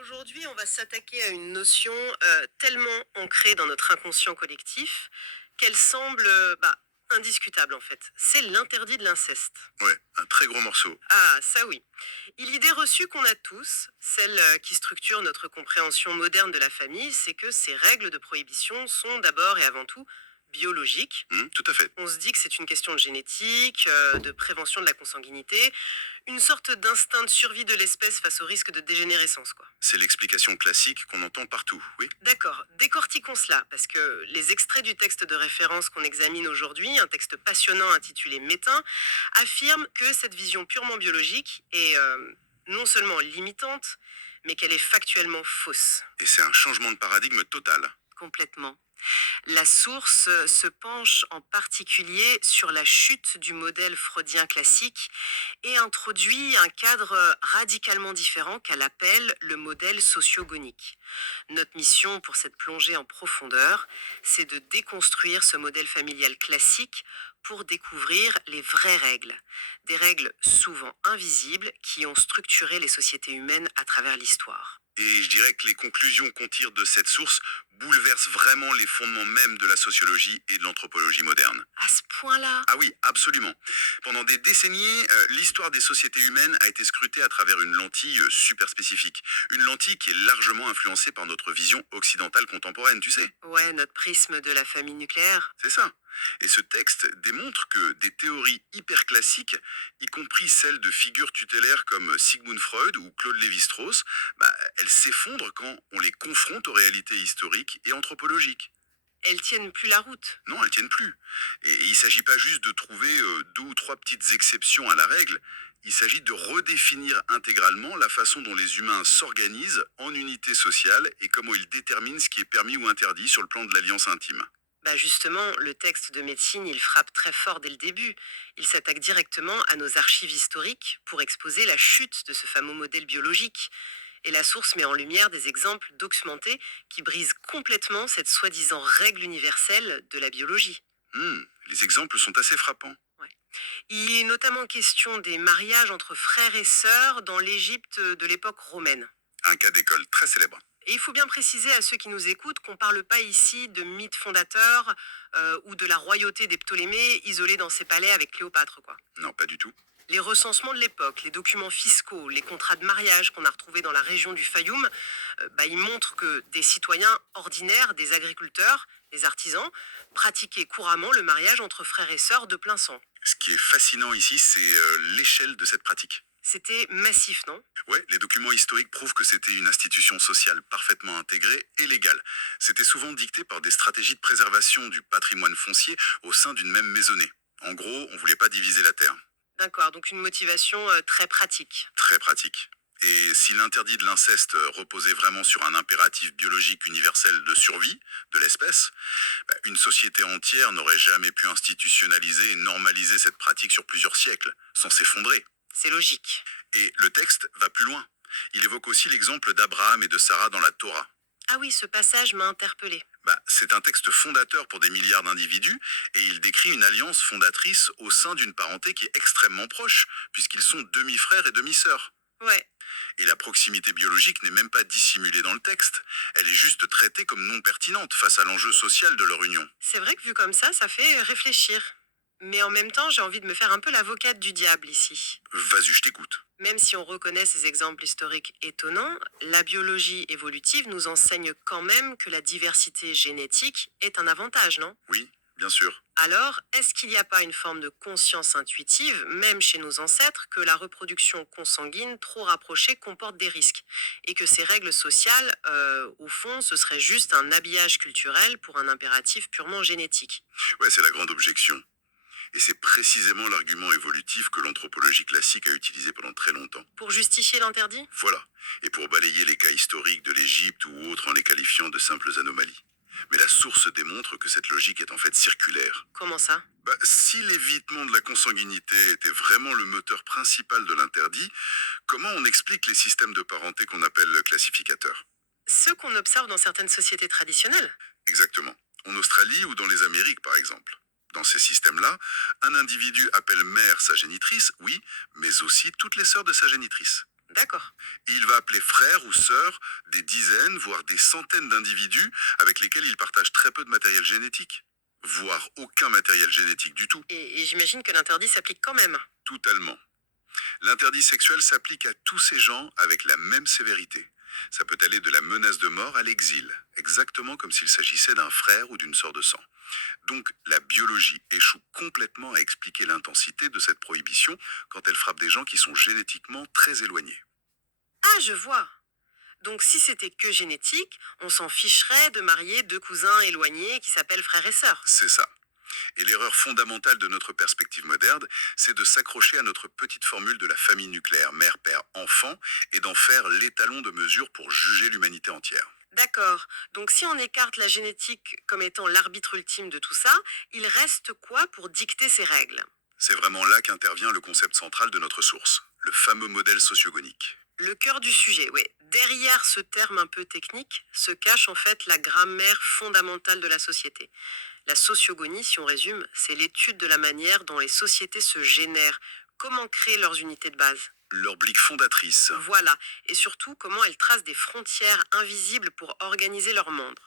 Aujourd'hui, on va s'attaquer à une notion tellement ancrée dans notre inconscient collectif qu'elle semble indiscutable en fait. C'est l'interdit de l'inceste. Ouais, un très gros morceau. Ah, ça oui. L'idée reçue qu'on a tous, celle qui structure notre compréhension moderne de la famille, c'est que ces règles de prohibition sont d'abord et avant tout biologiques. Tout à fait. On se dit que c'est une question de génétique, de prévention de la consanguinité, une sorte d'instinct de survie de l'espèce face au risque de dégénérescence, quoi. C'est l'explication classique qu'on entend partout, oui. D'accord, décortiquons cela, parce que les extraits du texte de référence qu'on examine aujourd'hui, un texte passionnant intitulé Métain, affirment que cette vision purement biologique est non seulement limitante, mais qu'elle est factuellement fausse. Et c'est un changement de paradigme total. Complètement. La source se penche en particulier sur la chute du modèle freudien classique et introduit un cadre radicalement différent qu'elle appelle le modèle sociogonique. Notre mission pour cette plongée en profondeur, c'est de déconstruire ce modèle familial classique pour découvrir les vraies règles, des règles souvent invisibles qui ont structuré les sociétés humaines à travers l'histoire. Et je dirais que les conclusions qu'on tire de cette source bouleversent vraiment les fondements même de la sociologie et de l'anthropologie moderne. À ce point-là, Ah oui, absolument. Pendant des décennies, l'histoire des sociétés humaines a été scrutée à travers une lentille super spécifique. Une lentille qui est largement influencée par notre vision occidentale contemporaine, tu sais. ouais, notre prisme de la famille nucléaire. C'est ça. Et ce texte démontre que des théories hyper classiques, y compris celles de figures tutélaires comme Sigmund Freud ou Claude Lévi-Strauss, elles s'effondrent quand on les confronte aux réalités historiques et anthropologiques. Elles tiennent plus la route. Non, elles tiennent plus. Et il ne s'agit pas juste de trouver deux ou trois petites exceptions à la règle, il s'agit de redéfinir intégralement la façon dont les humains s'organisent en unité sociale et comment ils déterminent ce qui est permis ou interdit sur le plan de l'alliance intime. Bah justement, le texte de médecine, il frappe très fort dès le début. Il s'attaque directement à nos archives historiques pour exposer la chute de ce fameux modèle biologique. Et la source met en lumière des exemples documentés qui brisent complètement cette soi-disant règle universelle de la biologie. Les exemples sont assez frappants. Ouais. Il est notamment question des mariages entre frères et sœurs dans l'Égypte de l'époque romaine. Un cas d'école très célèbre. Et il faut bien préciser à ceux qui nous écoutent qu'on ne parle pas ici de mythes fondateurs ou de la royauté des Ptolémées isolée dans ses palais avec Cléopâtre, quoi. Non, pas du tout. Les recensements de l'époque, les documents fiscaux, les contrats de mariage qu'on a retrouvés dans la région du Fayoum, ils montrent que des citoyens ordinaires, des agriculteurs, des artisans, pratiquaient couramment le mariage entre frères et sœurs de plein sang. Ce qui est fascinant ici, c'est l'échelle de cette pratique. C'était massif, non? Ouais, les documents historiques prouvent que c'était une institution sociale parfaitement intégrée et légale. C'était souvent dicté par des stratégies de préservation du patrimoine foncier au sein d'une même maisonnée. En gros, on voulait pas diviser la terre. D'accord, donc une motivation très pratique. Très pratique. Et si l'interdit de l'inceste reposait vraiment sur un impératif biologique universel de survie de l'espèce, une société entière n'aurait jamais pu institutionnaliser et normaliser cette pratique sur plusieurs siècles, sans s'effondrer. C'est logique. Et le texte va plus loin. Il évoque aussi l'exemple d'Abraham et de Sarah dans la Torah. Ah oui, ce passage m'a interpellé. C'est un texte fondateur pour des milliards d'individus et il décrit une alliance fondatrice au sein d'une parenté qui est extrêmement proche, puisqu'ils sont demi-frères et demi-sœurs. Ouais, Et la proximité biologique n'est même pas dissimulée dans le texte. Elle est juste traitée comme non pertinente face à l'enjeu social de leur union. c'est vrai que vu comme ça fait réfléchir. Mais en même temps, j'ai envie de me faire un peu l'avocate du diable ici. Vas-y, je t'écoute. Même si on reconnaît ces exemples historiques étonnants, la biologie évolutive nous enseigne quand même que la diversité génétique est un avantage, non? Oui, bien sûr. Alors, est-ce qu'il n'y a pas une forme de conscience intuitive, même chez nos ancêtres, que la reproduction consanguine trop rapprochée comporte des risques et que ces règles sociales, au fond, ce serait juste un habillage culturel pour un impératif purement génétique? Ouais, c'est la grande objection. Et c'est précisément l'argument évolutif que l'anthropologie classique a utilisé pendant très longtemps. Pour justifier l'interdit? Voilà. Et pour balayer les cas historiques de l'Égypte ou autres en les qualifiant de simples anomalies. Mais la source démontre que cette logique est en fait circulaire. Comment ça? Si l'évitement de la consanguinité était vraiment le moteur principal de l'interdit, comment on explique les systèmes de parenté qu'on appelle classificateurs? Ceux qu'on observe dans certaines sociétés traditionnelles? Exactement. En Australie ou dans les Amériques, par exemple. Dans ces systèmes-là, un individu appelle mère sa génitrice, oui, mais aussi toutes les sœurs de sa génitrice. D'accord. Et il va appeler frères ou sœurs des dizaines, voire des centaines d'individus avec lesquels il partage très peu de matériel génétique, voire aucun matériel génétique du tout. Et j'imagine que l'interdit s'applique quand même. Totalement. L'interdit sexuel s'applique à tous ces gens avec la même sévérité. Ça peut aller de la menace de mort à l'exil, exactement comme s'il s'agissait d'un frère ou d'une sœur de sang. Donc la biologie échoue complètement à expliquer l'intensité de cette prohibition quand elle frappe des gens qui sont génétiquement très éloignés. Ah, je vois. Donc si c'était que génétique, on s'en ficherait de marier deux cousins éloignés qui s'appellent frères et sœurs. C'est ça. Et l'erreur fondamentale de notre perspective moderne, c'est de s'accrocher à notre petite formule de la famille nucléaire, mère, père, enfant, et d'en faire l'étalon de mesure pour juger l'humanité entière. D'accord. Donc si on écarte la génétique comme étant l'arbitre ultime de tout ça, il reste quoi pour dicter ces règles? C'est vraiment là qu'intervient le concept central de notre source, le fameux modèle sociogonique. Le cœur du sujet, oui. Derrière ce terme un peu technique se cache en fait la grammaire fondamentale de la société. La sociogonie, si on résume, c'est l'étude de la manière dont les sociétés se génèrent, comment créer leurs unités de base. Leur brique fondatrice. Voilà, et surtout comment elles tracent des frontières invisibles pour organiser leur monde.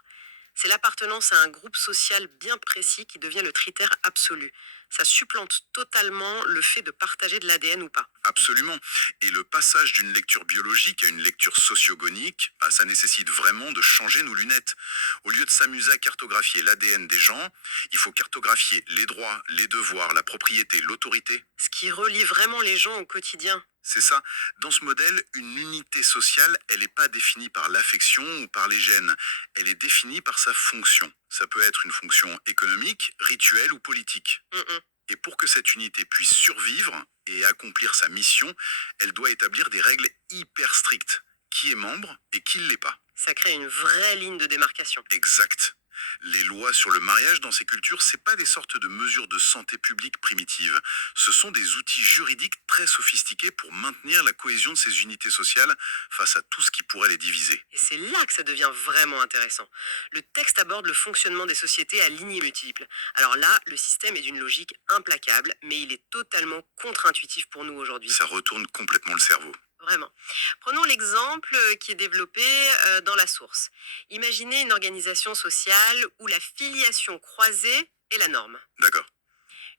C'est l'appartenance à un groupe social bien précis qui devient le critère absolu. Ça supplante totalement le fait de partager de l'ADN ou pas. Absolument. Et le passage d'une lecture biologique à une lecture sociogonique, ça nécessite vraiment de changer nos lunettes. Au lieu de s'amuser à cartographier l'ADN des gens, il faut cartographier les droits, les devoirs, la propriété, l'autorité. Ce qui relie vraiment les gens au quotidien. C'est ça. Dans ce modèle, une unité sociale, elle n'est pas définie par l'affection ou par les gènes. Elle est définie par sa fonction. Ça peut être une fonction économique, rituelle ou politique. Mm, mm. Et pour que cette unité puisse survivre et accomplir sa mission, elle doit établir des règles hyper strictes. Qui est membre et qui ne l'est pas. Ça crée une vraie ligne de démarcation. Exact. Les lois sur le mariage dans ces cultures, c'est pas des sortes de mesures de santé publique primitives. Ce sont des outils juridiques très sophistiqués pour maintenir la cohésion de ces unités sociales face à tout ce qui pourrait les diviser. Et c'est là que ça devient vraiment intéressant. Le texte aborde le fonctionnement des sociétés à lignées multiples. Alors là, le système est d'une logique implacable, mais il est totalement contre-intuitif pour nous aujourd'hui. Ça retourne complètement le cerveau. Vraiment. Prenons l'exemple qui est développé dans la source. Imaginez une organisation sociale où la filiation croisée est la norme. D'accord.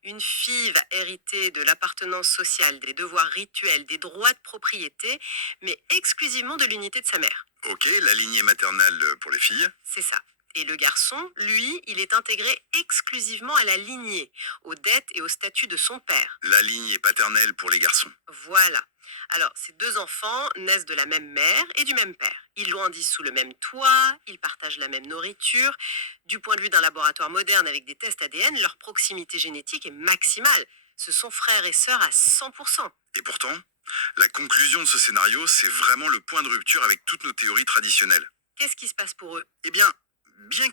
Une fille va hériter de l'appartenance sociale, des devoirs rituels, des droits de propriété, mais exclusivement de l'unité de sa mère. Ok, la lignée maternelle pour les filles. C'est ça. Et le garçon, lui, il est intégré exclusivement à la lignée, aux dettes et au statut de son père. La lignée paternelle pour les garçons. Voilà. Alors, ces deux enfants naissent de la même mère et du même père. Ils grandissent sous le même toit, ils partagent la même nourriture. Du point de vue d'un laboratoire moderne avec des tests ADN, leur proximité génétique est maximale. Ce sont frères et sœurs à 100%. Et pourtant, la conclusion de ce scénario, c'est vraiment le point de rupture avec toutes nos théories traditionnelles. Qu'est-ce qui se passe pour eux? Eh bien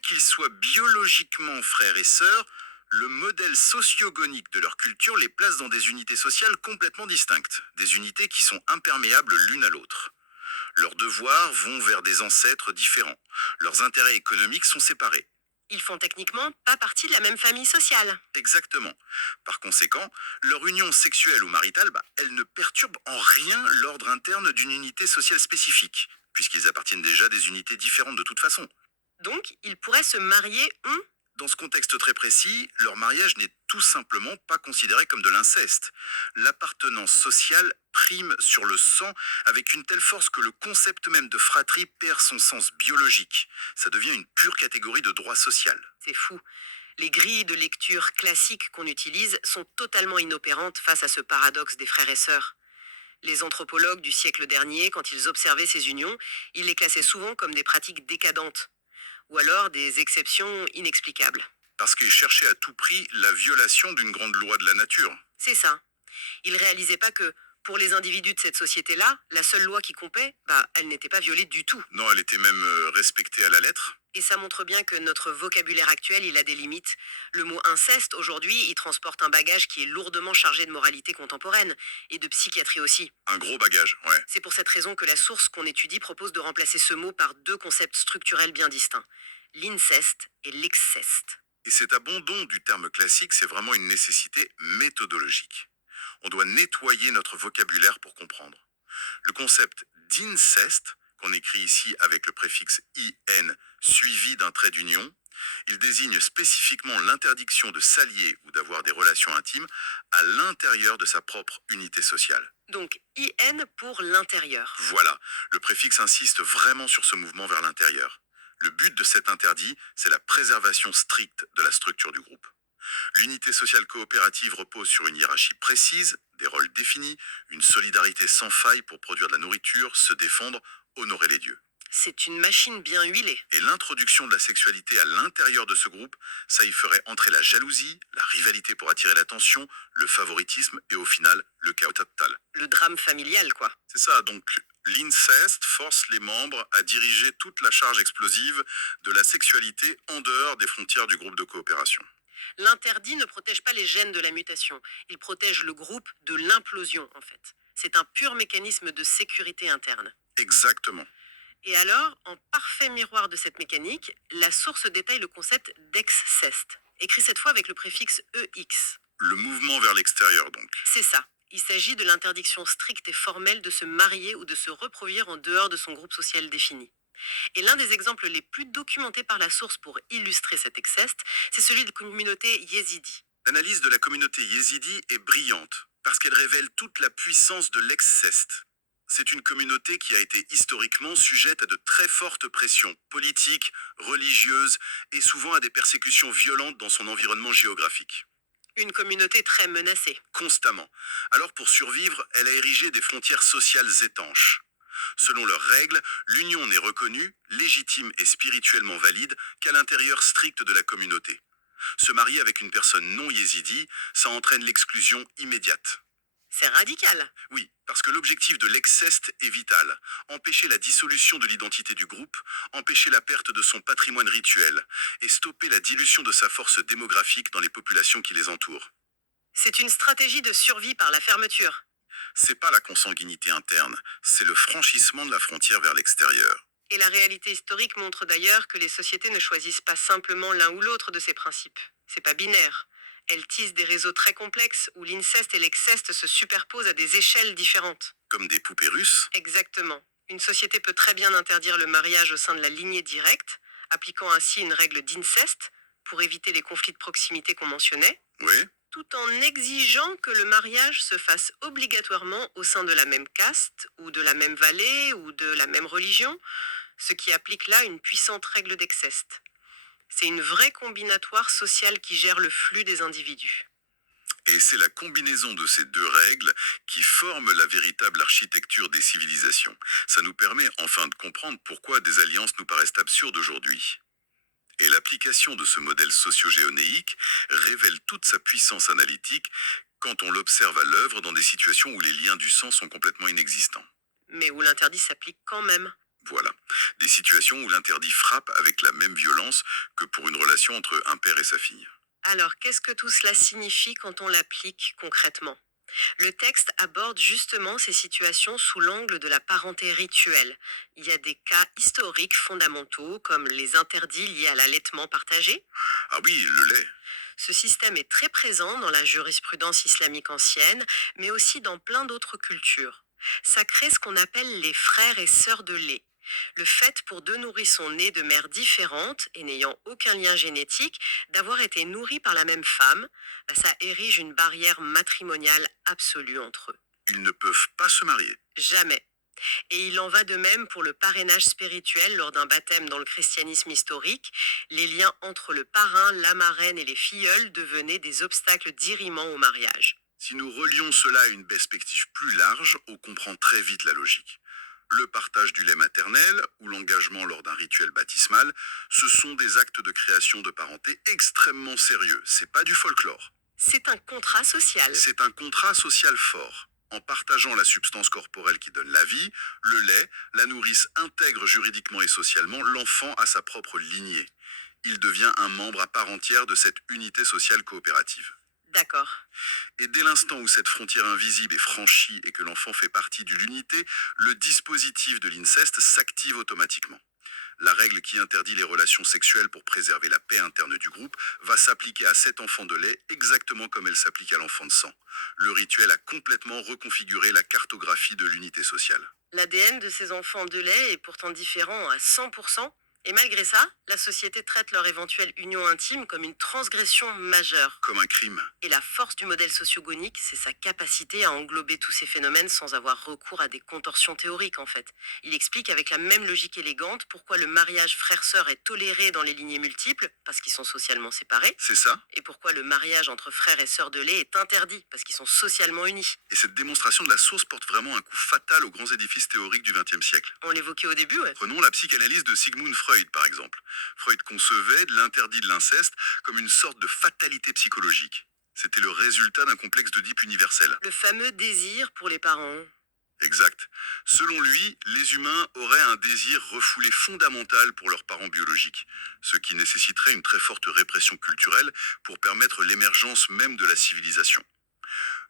qu'ils soient biologiquement frères et sœurs, le modèle sociogonique de leur culture les place dans des unités sociales complètement distinctes, des unités qui sont imperméables l'une à l'autre. Leurs devoirs vont vers des ancêtres différents. Leurs intérêts économiques sont séparés. Ils font techniquement pas partie de la même famille sociale. Exactement. Par conséquent, leur union sexuelle ou maritale, elle ne perturbe en rien l'ordre interne d'une unité sociale spécifique, puisqu'ils appartiennent déjà à des unités différentes de toute façon. Donc, ils pourraient se marier. Dans ce contexte très précis, leur mariage n'est tout simplement pas considéré comme de l'inceste. L'appartenance sociale prime sur le sang avec une telle force que le concept même de fratrie perd son sens biologique. Ça devient une pure catégorie de droit social. C'est fou. Les grilles de lecture classiques qu'on utilise sont totalement inopérantes face à ce paradoxe des frères et sœurs. Les anthropologues du siècle dernier, quand ils observaient ces unions, ils les classaient souvent comme des pratiques décadentes, ou alors des exceptions inexplicables. Parce qu'ils cherchaient à tout prix la violation d'une grande loi de la nature. C'est ça. Ils réalisaient pas que, pour les individus de cette société-là, la seule loi qui comptait, elle n'était pas violée du tout. Non, elle était même respectée à la lettre. Et ça montre bien que notre vocabulaire actuel, il a des limites. Le mot inceste, aujourd'hui, il transporte un bagage qui est lourdement chargé de moralité contemporaine, et de psychiatrie aussi. Un gros bagage, ouais. C'est pour cette raison que la source qu'on étudie propose de remplacer ce mot par deux concepts structurels bien distincts, l'inceste et l'exceste. Et cet abandon du terme classique, c'est vraiment une nécessité méthodologique. On doit nettoyer notre vocabulaire pour comprendre. Le concept d'inceste, qu'on écrit ici avec le préfixe IN suivi d'un trait d'union, il désigne spécifiquement l'interdiction de s'allier ou d'avoir des relations intimes à l'intérieur de sa propre unité sociale. Donc IN pour l'intérieur. Voilà, le préfixe insiste vraiment sur ce mouvement vers l'intérieur. Le but de cet interdit, c'est la préservation stricte de la structure du groupe. L'unité sociale coopérative repose sur une hiérarchie précise, des rôles définis, une solidarité sans faille pour produire de la nourriture, se défendre, honorer les dieux. C'est une machine bien huilée. Et l'introduction de la sexualité à l'intérieur de ce groupe, ça y ferait entrer la jalousie, la rivalité pour attirer l'attention, le favoritisme et au final, le chaos total. Le drame familial, quoi. C'est ça, donc l'inceste force les membres à diriger toute la charge explosive de la sexualité en dehors des frontières du groupe de coopération. L'interdit ne protège pas les gènes de la mutation. Il protège le groupe de l'implosion, en fait. C'est un pur mécanisme de sécurité interne. Exactement. Et alors, en parfait miroir de cette mécanique, la source détaille le concept d'exceste, écrit cette fois avec le préfixe EX. Le mouvement vers l'extérieur, donc. C'est ça. Il s'agit de l'interdiction stricte et formelle de se marier ou de se reproduire en dehors de son groupe social défini. Et l'un des exemples les plus documentés par la source pour illustrer cet exceste, c'est celui de la communauté yézidi. L'analyse de la communauté yézidi est brillante, parce qu'elle révèle toute la puissance de l'exceste. C'est une communauté qui a été historiquement sujette à de très fortes pressions politiques, religieuses et souvent à des persécutions violentes dans son environnement géographique. Une communauté très menacée. Constamment. Alors pour survivre, elle a érigé des frontières sociales étanches. Selon leurs règles, l'union n'est reconnue, légitime et spirituellement valide qu'à l'intérieur strict de la communauté. Se marier avec une personne non yézidi, ça entraîne l'exclusion immédiate. C'est radical. Oui, parce que l'objectif de l'exceste est vital. Empêcher la dissolution de l'identité du groupe, empêcher la perte de son patrimoine rituel et stopper la dilution de sa force démographique dans les populations qui les entourent. C'est une stratégie de survie par la fermeture. C'est pas la consanguinité interne, c'est le franchissement de la frontière vers l'extérieur. Et la réalité historique montre d'ailleurs que les sociétés ne choisissent pas simplement l'un ou l'autre de ces principes. C'est pas binaire. Elles tissent des réseaux très complexes où l'inceste et l'exceste se superposent à des échelles différentes. Comme des poupées russes. Exactement. Une société peut très bien interdire le mariage au sein de la lignée directe, appliquant ainsi une règle d'inceste pour éviter les conflits de proximité qu'on mentionnait, Oui, tout en exigeant que le mariage se fasse obligatoirement au sein de la même caste, ou de la même vallée, ou de la même religion, ce qui applique là une puissante règle d'exceste. C'est une vraie combinatoire sociale qui gère le flux des individus. et c'est la combinaison de ces deux règles qui forme la véritable architecture des civilisations. Ça nous permet enfin de comprendre pourquoi des alliances nous paraissent absurdes aujourd'hui. Et l'application de ce modèle socio-géonéique révèle toute sa puissance analytique quand on l'observe à l'œuvre dans des situations où les liens du sang sont complètement inexistants. Mais où l'interdit s'applique quand même. Voilà, des situations où l'interdit frappe avec la même violence que pour une relation entre un père et sa fille. Alors, qu'est-ce que tout cela signifie quand on l'applique concrètement? Le texte aborde justement ces situations sous l'angle de la parenté rituelle. Il y a des cas historiques fondamentaux comme les interdits liés à l'allaitement partagé. Ah oui, le lait. Ce système est très présent dans la jurisprudence islamique ancienne, mais aussi dans plein d'autres cultures. Ça crée ce qu'on appelle les frères et sœurs de lait. Le fait pour deux nourrissons nés de mères différentes et n'ayant aucun lien génétique d'avoir été nourris par la même femme, ça érige une barrière matrimoniale absolue entre eux. Ils ne peuvent pas se marier. Jamais. Et il en va de même pour le parrainage spirituel lors d'un baptême dans le christianisme historique. Les liens entre le parrain, la marraine et les filleuls devenaient des obstacles d'irriment au mariage. Si nous relions cela à une perspective plus large, on comprend très vite la logique. Le partage du lait maternel ou l'engagement lors d'un rituel baptismal, ce sont des actes de création de parenté extrêmement sérieux. C'est pas du folklore. C'est un contrat social. C'est un contrat social fort. En partageant la substance corporelle qui donne la vie, le lait, la nourrice intègre juridiquement et socialement l'enfant à sa propre lignée. Il devient un membre à part entière de cette unité sociale coopérative. D'accord. Et dès l'instant où cette frontière invisible est franchie et que l'enfant fait partie de l'unité, le dispositif de l'inceste s'active automatiquement. La règle qui interdit les relations sexuelles pour préserver la paix interne du groupe va s'appliquer à cet enfant de lait exactement comme elle s'applique à l'enfant de sang. Le rituel a complètement reconfiguré la cartographie de l'unité sociale. L'ADN de ces enfants de lait est pourtant différent à 100%, et malgré ça, la société traite leur éventuelle union intime comme une transgression majeure. Comme un crime. Et la force du modèle sociogonique, c'est sa capacité à englober tous ces phénomènes sans avoir recours à des contorsions théoriques en fait. Il explique avec la même logique élégante pourquoi le mariage frère-sœur est toléré dans les lignées multiples, parce qu'ils sont socialement séparés, C'est ça. et pourquoi le mariage entre frères et sœurs de lait est interdit, parce qu'ils sont socialement unis. Et cette démonstration de la source porte vraiment un coup fatal aux grands édifices théoriques du XXe siècle. On l'évoquait au début, ouais. Prenons la psychanalyse de Sigmund Freud, par exemple. Freud concevait l'interdit de l'inceste comme une sorte de fatalité psychologique. C'était le résultat d'un complexe d'Oedipe universel. Le fameux désir pour les parents. Exact. Selon lui, les humains auraient un désir refoulé fondamental pour leurs parents biologiques, ce qui nécessiterait une très forte répression culturelle pour permettre l'émergence même de la civilisation.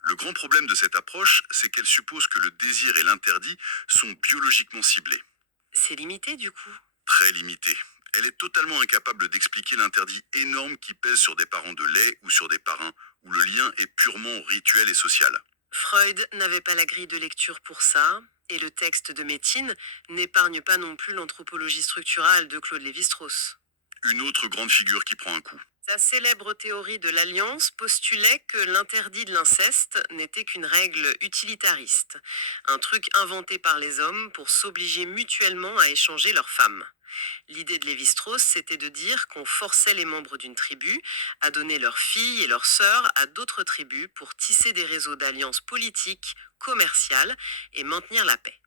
Le grand problème de cette approche, c'est qu'elle suppose que le désir et l'interdit sont biologiquement ciblés. C'est limité du coup. Très limité. Elle est totalement incapable d'expliquer l'interdit énorme qui pèse sur des parents de lait ou sur des parrains, où le lien est purement rituel et social. Freud n'avait pas la grille de lecture pour ça, et le texte de Métine n'épargne pas non plus l'anthropologie structurale de Claude Lévi-Strauss. Une autre grande figure qui prend un coup. Sa célèbre théorie de l'alliance postulait que l'interdit de l'inceste n'était qu'une règle utilitariste, un truc inventé par les hommes pour s'obliger mutuellement à échanger leurs femmes. L'idée de Lévi-Strauss, c'était de dire qu'on forçait les membres d'une tribu à donner leurs filles et leurs sœurs à d'autres tribus pour tisser des réseaux d'alliances politiques, commerciales et maintenir la paix.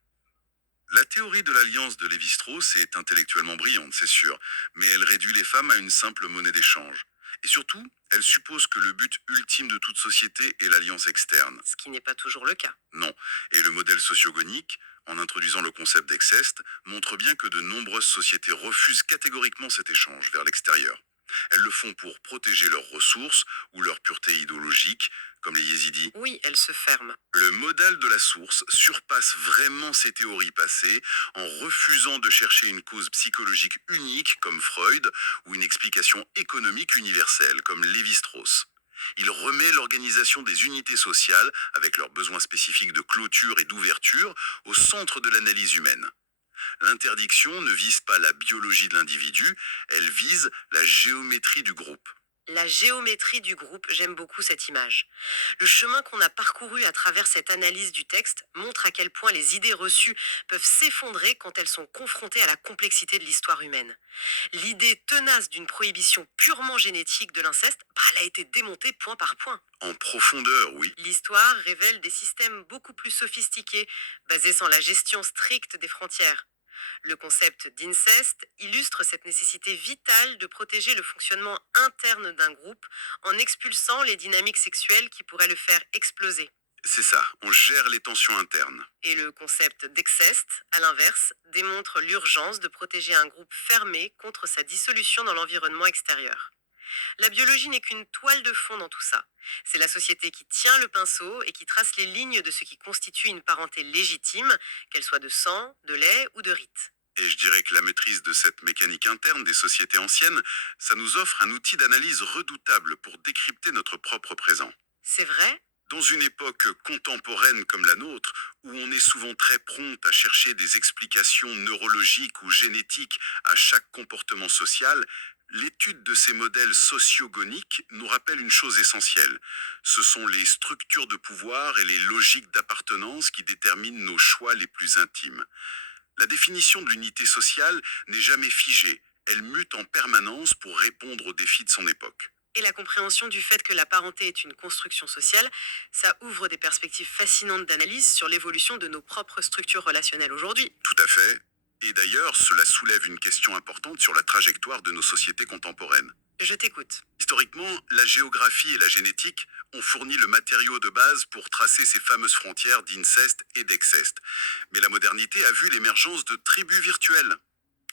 La théorie de l'alliance de Lévi-Strauss est intellectuellement brillante, c'est sûr, mais elle réduit les femmes à une simple monnaie d'échange. Et surtout, elle suppose que le but ultime de toute société est l'alliance externe. Ce qui n'est pas toujours le cas. Non. Et le modèle sociogonique, en introduisant le concept d'exceste, montre bien que de nombreuses sociétés refusent catégoriquement cet échange vers l'extérieur. Elles le font pour protéger leurs ressources ou leur pureté idéologique, comme les yézidis. Oui, elle se ferme. Le modèle de la source surpasse vraiment ces théories passées en refusant de chercher une cause psychologique unique comme Freud ou une explication économique universelle comme Lévi-Strauss. Il remet l'organisation des unités sociales, avec leurs besoins spécifiques de clôture et d'ouverture, au centre de l'analyse humaine. L'interdiction ne vise pas la biologie de l'individu, elle vise la géométrie du groupe. La géométrie du groupe, j'aime beaucoup cette image. Le chemin qu'on a parcouru à travers cette analyse du texte montre à quel point les idées reçues peuvent s'effondrer quand elles sont confrontées à la complexité de l'histoire humaine. L'idée tenace d'une prohibition purement génétique de l'inceste, elle a été démontée point par point. En profondeur, oui. L'histoire révèle des systèmes beaucoup plus sophistiqués, basés sur la gestion stricte des frontières. Le concept d'inceste illustre cette nécessité vitale de protéger le fonctionnement interne d'un groupe en expulsant les dynamiques sexuelles qui pourraient le faire exploser. C'est ça, on gère les tensions internes. Et le concept d'exceste, à l'inverse, démontre l'urgence de protéger un groupe fermé contre sa dissolution dans l'environnement extérieur. La biologie n'est qu'une toile de fond dans tout ça. C'est la société qui tient le pinceau et qui trace les lignes de ce qui constitue une parenté légitime, qu'elle soit de sang, de lait ou de rite. Et je dirais que la maîtrise de cette mécanique interne des sociétés anciennes, ça nous offre un outil d'analyse redoutable pour décrypter notre propre présent. C'est vrai ? Dans une époque contemporaine comme la nôtre, où on est souvent très prompt à chercher des explications neurologiques ou génétiques à chaque comportement social, l'étude de ces modèles sociogoniques nous rappelle une chose essentielle. Ce sont les structures de pouvoir et les logiques d'appartenance qui déterminent nos choix les plus intimes. La définition de l'unité sociale n'est jamais figée, elle mute en permanence pour répondre aux défis de son époque. Et la compréhension du fait que la parenté est une construction sociale, ça ouvre des perspectives fascinantes d'analyse sur l'évolution de nos propres structures relationnelles aujourd'hui. Tout à fait. Et d'ailleurs, cela soulève une question importante sur la trajectoire de nos sociétés contemporaines. Je t'écoute. Historiquement, la géographie et la génétique ont fourni le matériau de base pour tracer ces fameuses frontières d'inceste et d'exceste. Mais la modernité a vu l'émergence de tribus virtuelles.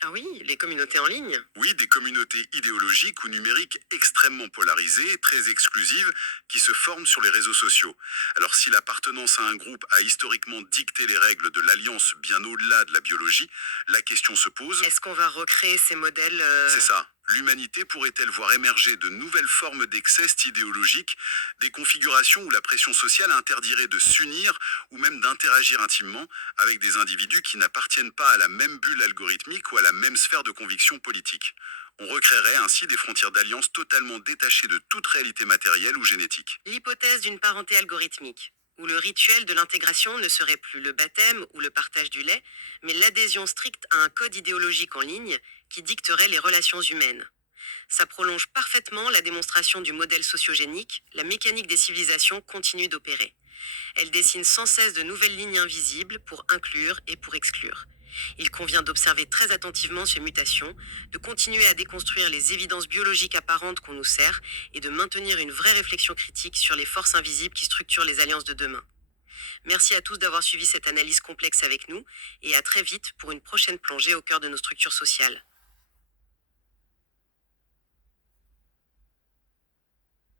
Ah oui, les communautés en ligne. Oui, des communautés idéologiques ou numériques extrêmement polarisées, très exclusives, qui se forment sur les réseaux sociaux. Alors si l'appartenance à un groupe a historiquement dicté les règles de l'alliance bien au-delà de la biologie, la question se pose, Est-ce qu'on va recréer ces modèles c'est ça. L'humanité pourrait-elle voir émerger de nouvelles formes d'excès idéologiques, des configurations où la pression sociale interdirait de s'unir ou même d'interagir intimement avec des individus qui n'appartiennent pas à la même bulle algorithmique ou à la même sphère de conviction politique? On recréerait ainsi des frontières d'alliance totalement détachées de toute réalité matérielle ou génétique. l'hypothèse d'une parenté algorithmique, où le rituel de l'intégration ne serait plus le baptême ou le partage du lait, mais l'adhésion stricte à un code idéologique en ligne qui dicterait les relations humaines. Ça prolonge parfaitement la démonstration du modèle sociogénique, la mécanique des civilisations continue d'opérer. Elle dessine sans cesse de nouvelles lignes invisibles pour inclure et pour exclure. Il convient d'observer très attentivement ces mutations, de continuer à déconstruire les évidences biologiques apparentes qu'on nous sert et de maintenir une vraie réflexion critique sur les forces invisibles qui structurent les alliances de demain. Merci à tous d'avoir suivi cette analyse complexe avec nous et à très vite pour une prochaine plongée au cœur de nos structures sociales.